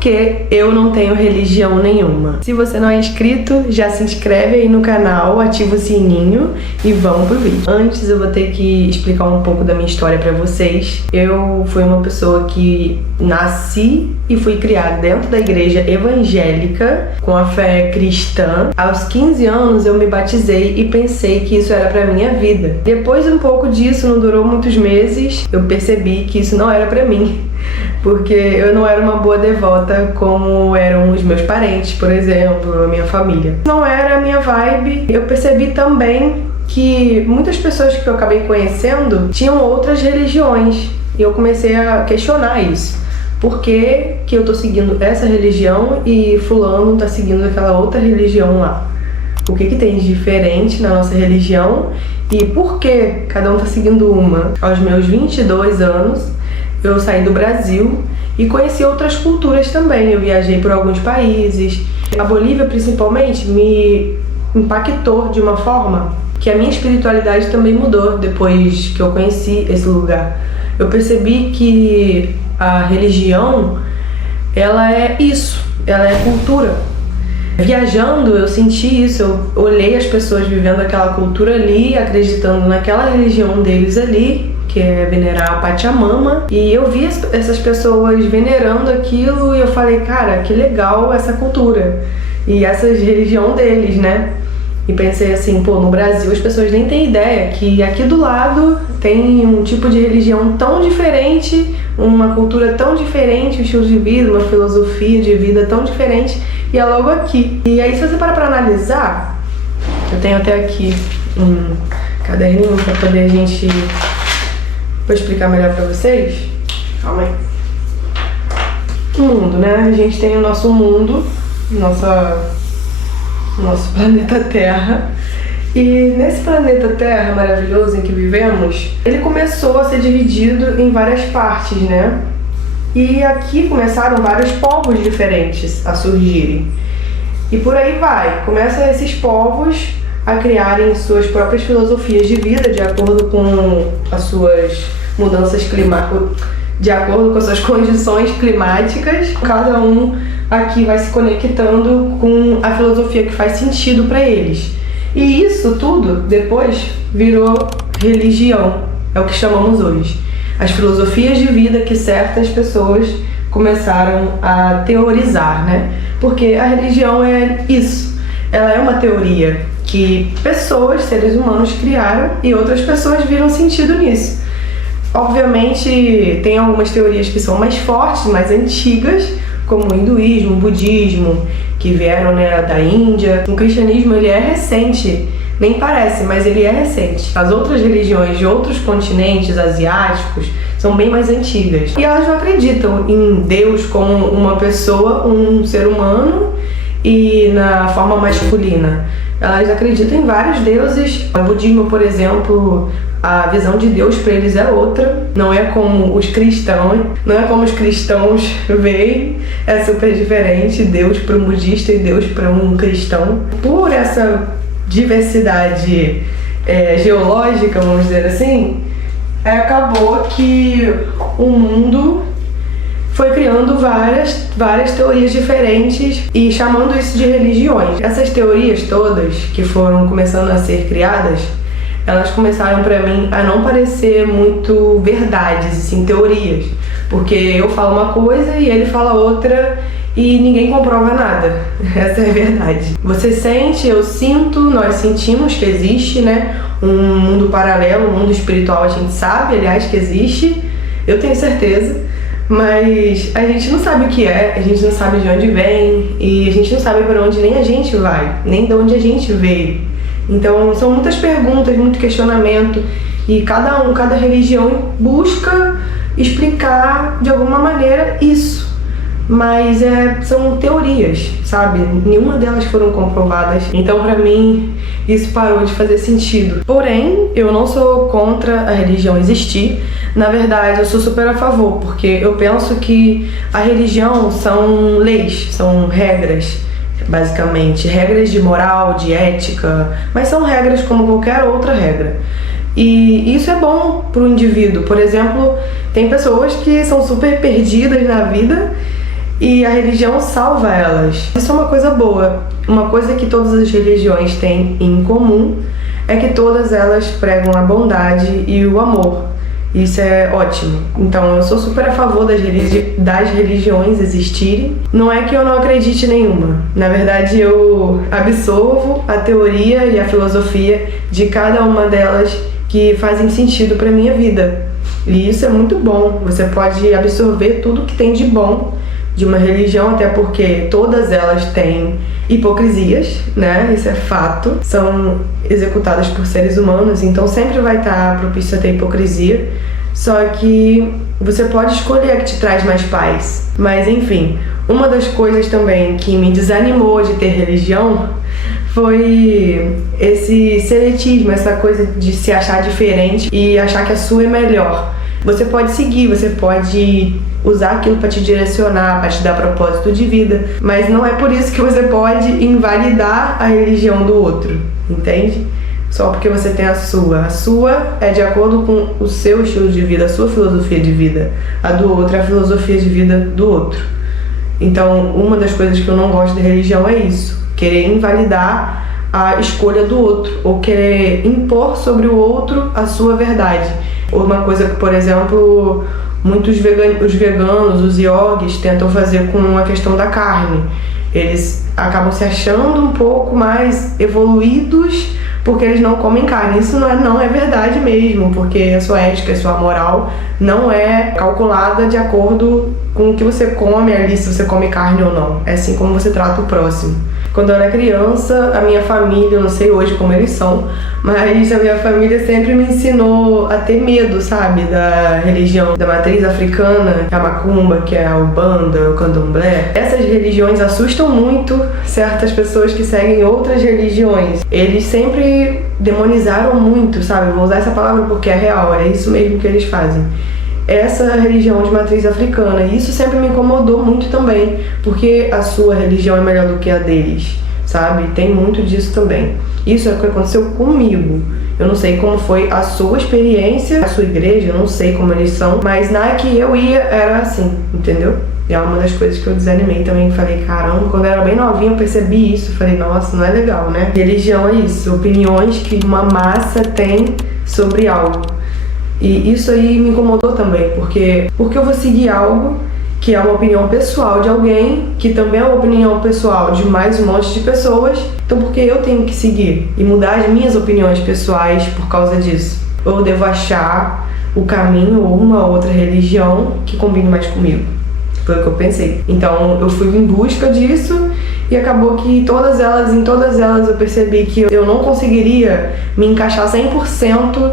porque eu não tenho religião nenhuma. Se você não é inscrito, já se inscreve aí no canal, ativa o sininho e vamos pro vídeo. Antes eu vou ter que explicar um pouco da minha história pra vocês. Eu fui uma pessoa que nasci e fui criada dentro da igreja evangélica, com a fé cristã. Aos 15 anos eu me batizei e pensei que isso era pra minha vida. Depois de um pouco disso, não durou muitos meses, eu percebi que isso não era pra mim, porque eu não era uma boa devota como eram os meus parentes, por exemplo, a minha família. Não era a minha vibe. Eu percebi também que muitas pessoas que eu acabei conhecendo tinham outras religiões e eu comecei a questionar isso. Por que que eu tô seguindo essa religião e fulano tá seguindo aquela outra religião lá? O que que tem de diferente na nossa religião e por que cada um tá seguindo uma? Aos meus 22 anos, eu saí do Brasil e conheci outras culturas também. Eu viajei por alguns países. A Bolívia, principalmente, me impactou de uma forma que a minha espiritualidade também mudou depois que eu conheci esse lugar. Eu percebi que a religião, ela é isso, ela é cultura. Viajando, eu senti isso, eu olhei as pessoas vivendo aquela cultura ali, acreditando naquela religião deles ali, que é venerar a Pachamama, e eu vi essas pessoas venerando aquilo e eu falei, cara, que legal essa cultura e essa religião deles, né? E pensei assim, pô, no Brasil as pessoas nem têm ideia que aqui do lado tem um tipo de religião tão diferente, uma cultura tão diferente, um estilo de vida, uma filosofia de vida tão diferente, e é logo aqui. E aí, se você parar pra analisar, eu tenho até aqui um caderninho pra poder a gente... Vou explicar melhor pra vocês. Calma aí. O mundo, né? A gente tem o nosso mundo, nosso planeta Terra. E nesse planeta Terra maravilhoso em que vivemos, ele começou a ser dividido em várias partes, né? E aqui começaram vários povos diferentes a surgirem. E por aí vai. Começam esses povos a criarem suas próprias filosofias de vida de acordo com as suas mudanças climáticas, de acordo com as suas condições climáticas. Cada um aqui vai se conectando com a filosofia que faz sentido para eles. E isso tudo depois virou religião, é o que chamamos hoje. As filosofias de vida que certas pessoas começaram a teorizar, né? Porque a religião é isso, ela é uma teoria que pessoas, seres humanos criaram e outras pessoas viram sentido nisso. Obviamente tem algumas teorias que são mais fortes, mais antigas, como o hinduísmo, o budismo, que vieram, né, da Índia. O cristianismo, ele é recente, nem parece, mas ele é recente. As outras religiões de outros continentes asiáticos são bem mais antigas. E elas não acreditam em Deus como uma pessoa, um ser humano e na forma masculina. Elas acreditam em vários deuses. O budismo, por exemplo, a visão de Deus para eles é outra, não é como os cristãos veem, é super diferente, Deus para um budista e Deus para um cristão. Por essa diversidade geológica, vamos dizer assim, acabou que o mundo foi criando várias teorias diferentes e chamando isso de religiões. Essas teorias todas que foram começando a ser criadas, elas começaram pra mim a não parecer muito verdades, e sim teorias. Porque eu falo uma coisa e ele fala outra e ninguém comprova nada. Essa é a verdade. Você sente, eu sinto, nós sentimos que existe, né? Um mundo paralelo, um mundo espiritual, a gente sabe, aliás, que existe. Eu tenho certeza. Mas a gente não sabe o que é, a gente não sabe de onde vem e a gente não sabe para onde nem a gente vai, nem de onde a gente veio. Então são muitas perguntas, muito questionamento e cada religião busca explicar de alguma maneira isso. Mas são teorias, sabe? Nenhuma delas foram comprovadas. Então, pra mim, isso parou de fazer sentido. Porém, eu não sou contra a religião existir. Na verdade, eu sou super a favor, porque eu penso que a religião são leis, são regras, basicamente. Regras de moral, de ética, mas são regras como qualquer outra regra. E isso é bom pro indivíduo. Por exemplo, tem pessoas que são super perdidas na vida e a religião salva elas. Isso é uma coisa boa. Uma coisa que todas as religiões têm em comum é que todas elas pregam a bondade e o amor. Isso é ótimo. Então eu sou super a favor das religiões existirem. Não é que eu não acredite em nenhuma. Na verdade, eu absorvo a teoria e a filosofia de cada uma delas que fazem sentido para minha vida. E isso é muito bom. Você pode absorver tudo que tem de bom de uma religião, até porque todas elas têm hipocrisias, né? Isso é fato. São executadas por seres humanos, então sempre vai estar propício a ter hipocrisia. Só que você pode escolher a que te traz mais paz. Mas enfim, uma das coisas também que me desanimou de ter religião foi esse seletismo, essa coisa de se achar diferente e achar que a sua é melhor. Você pode seguir, você pode usar aquilo para te direcionar, para te dar propósito de vida, mas não é por isso que você pode invalidar a religião do outro, entende? Só porque você tem a sua. A sua é de acordo com o seu estilo de vida, a sua filosofia de vida. A do outro é a filosofia de vida do outro. Então, uma das coisas que eu não gosto da religião é isso. Querer invalidar a escolha do outro, ou querer impor sobre o outro a sua verdade. Uma coisa que, por exemplo, muitos os veganos, os yogis, tentam fazer com a questão da carne. Eles acabam se achando um pouco mais evoluídos porque eles não comem carne. Isso não é verdade mesmo, porque a sua ética, a sua moral não é calculada de acordo com o que você come ali, se você come carne ou não. É assim como você trata o próximo. Quando eu era criança, a minha família, eu não sei hoje como eles são, mas a minha família sempre me ensinou a ter medo, sabe, da religião, da matriz africana, a macumba, que é a Umbanda, o candomblé. Essas religiões assustam muito certas pessoas que seguem outras religiões. Eles sempre demonizaram muito, sabe, vou usar essa palavra porque é real, é isso mesmo que eles fazem. Essa religião de matriz africana. E isso sempre me incomodou muito também, porque a sua religião é melhor do que a deles, sabe? Tem muito disso também. Isso é o que aconteceu comigo. Eu não sei como foi a sua experiência, a sua igreja, eu não sei como eles são, mas na que eu ia era assim, entendeu? E é uma das coisas que eu desanimei também, falei, caramba, quando eu era bem novinha eu percebi isso, falei, nossa, não é legal, né? Religião é isso, opiniões que uma massa tem sobre algo. E isso aí me incomodou também, porque eu vou seguir algo que é uma opinião pessoal de alguém, que também é uma opinião pessoal de mais um monte de pessoas, então por que eu tenho que seguir e mudar as minhas opiniões pessoais por causa disso? Ou eu devo achar o caminho ou uma outra religião que combine mais comigo? Foi o que eu pensei. Então eu fui em busca disso e acabou que em todas elas eu percebi que eu não conseguiria me encaixar 100%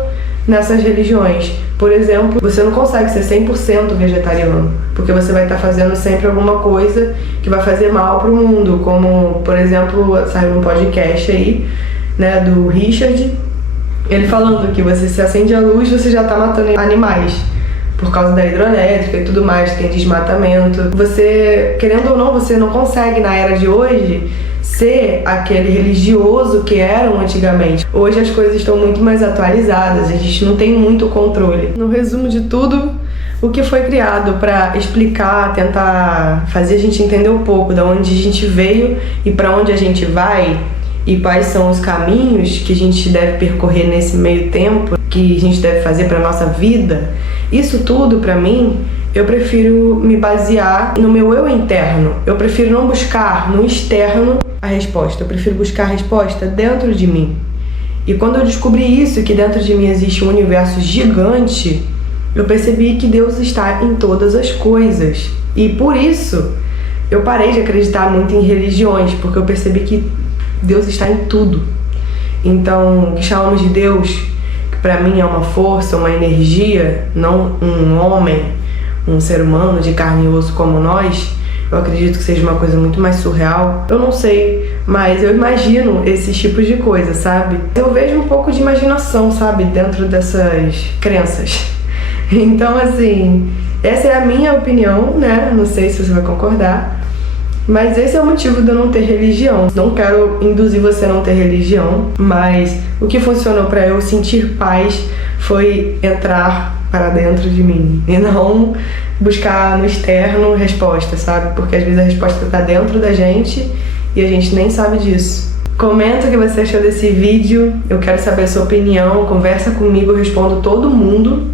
nessas religiões. Por exemplo, você não consegue ser 100% vegetariano, porque você vai estar fazendo sempre alguma coisa que vai fazer mal pro mundo, como, por exemplo, saiu um podcast aí, né, do Richard, ele falando que você se acende a luz, você já tá matando animais, por causa da hidrelétrica e tudo mais, tem desmatamento. Você, querendo ou não, você não consegue, na era de hoje, ser aquele religioso que eram antigamente. Hoje as coisas estão muito mais atualizadas, a gente não tem muito controle. No resumo de tudo, o que foi criado para explicar, tentar fazer a gente entender um pouco de onde a gente veio e para onde a gente vai e quais são os caminhos que a gente deve percorrer nesse meio tempo, que a gente deve fazer para nossa vida, isso tudo para mim, eu prefiro me basear no meu eu interno. Eu prefiro não buscar no externo a resposta. Eu prefiro buscar a resposta dentro de mim. E quando eu descobri isso, que dentro de mim existe um universo gigante, eu percebi que Deus está em todas as coisas. E por isso, eu parei de acreditar muito em religiões, porque eu percebi que Deus está em tudo. Então, o que chamamos de Deus, que para mim é uma força, uma energia, não um homem, um ser humano de carne e osso como nós, eu acredito que seja uma coisa muito mais surreal. Eu não sei, mas eu imagino esses tipos de coisa, sabe? Eu vejo um pouco de imaginação, sabe? Dentro dessas crenças. Então, assim, essa é a minha opinião, né? Não sei se você vai concordar. Mas esse é o motivo de eu não ter religião. Não quero induzir você a não ter religião, mas o que funcionou para eu sentir paz foi entrar para dentro de mim e não buscar no externo resposta, sabe? Porque às vezes a resposta tá dentro da gente e a gente nem sabe disso. Comenta o que você achou desse vídeo, eu quero saber a sua opinião, conversa comigo, eu respondo todo mundo.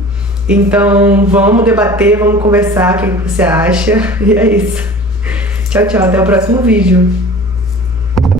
Então vamos debater, vamos conversar, o que você acha, e é isso. Tchau, tchau, até o próximo vídeo.